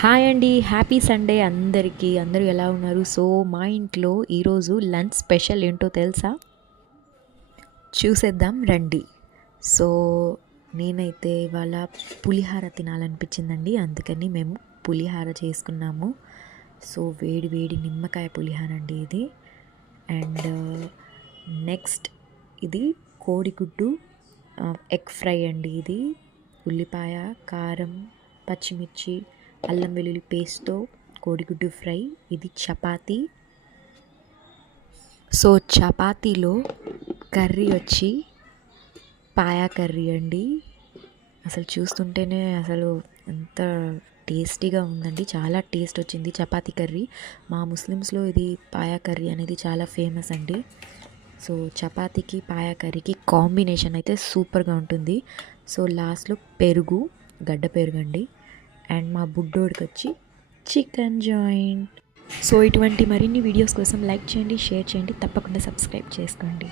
Hi అండి. Happy Sunday అందరికీ. అందరూ ఎలా ఉన్నారు? సో, మా ఇంట్లో ఈరోజు లంచ్ స్పెషల్ ఏంటో తెలుసా? చూసేద్దాం రండి. సో, నేనైతే ఇవాళ పులిహార తినాలనిపించిందండి. అందుకని మేము పులిహార చేసుకున్నాము. సో, వేడి వేడి నిమ్మకాయ పులిహార అండి ఇది. అండ్ నెక్స్ట్ ఇది కోడిగుడ్డు ఎగ్ ఫ్రై అండి ఇది. ఉల్లిపాయ, కారం, పచ్చిమిర్చి, అల్లం వెల్లుల్లి పేస్ట్తో కోడిగుడ్డు ఫ్రై. ఇది చపాతీ. సో చపాతీలో కర్రీ వచ్చి పాయా కర్రీ అండి. అసలు చూస్తుంటేనే అసలు ఎంత టేస్టీగా ఉందండి. చాలా టేస్ట్ వచ్చింది చపాతీ కర్రీ. మా ముస్లిమ్స్లో ఇది పాయా కర్రీ అనేది చాలా ఫేమస్ అండి. సో చపాతీకి పాయా కర్రీకి కాంబినేషన్ అయితే సూపర్గా ఉంటుంది. సో లాస్ట్లో పెరుగు, గడ్డ పెరుగు అండి. అండ్ మా బుడ్డోడికి వచ్చి చికెన్ జాయింట్. సో ఇటువంటి మరిన్ని వీడియోస్ కోసం లైక్ చేయండి, షేర్ చేయండి, తప్పకుండా సబ్స్క్రైబ్ చేసుకోండి.